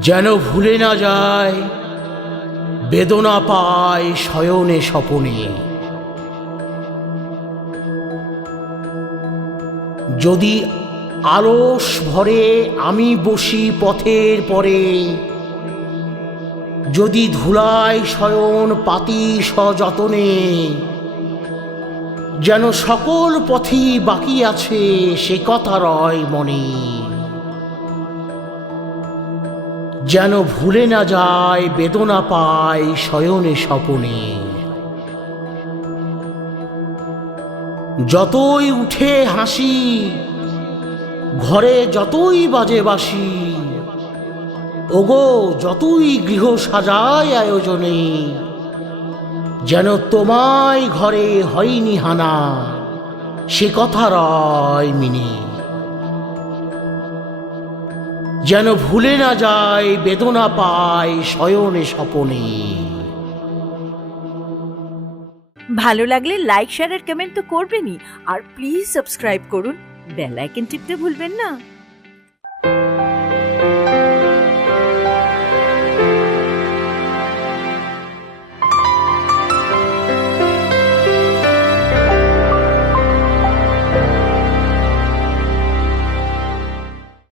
যেন ভুলে না যায় বেদনা পায় শয়নে স্বপনে। যদি আলস ভরে আমি বসি পথের পরে, যদি ধুলায় শয়ন পাতি সযতনে, যেন সকল পথই বাকি আছে সে কথা রয় মনে। যেন ভুলে না যায় বেদনা পায় শয়নে স্বপনে। যতই উঠে হাসি, ঘরে যতই বাজে বাঁশি, ওগো যতই গৃহ সাজায় আয়োজনে, যেন তোমায় ঘরে হয়নি হানা সে কথা রয় মিনে। যেন ভুলে না যায় বেদনা পায় শয়নে স্বপনে। ভালো লাগলে লাইক শেয়ার আর কমেন্ট তো করবেনই, আর প্লিজ সাবস্ক্রাইব করুন, বেল আইকন টিপতে ভুলবেন না।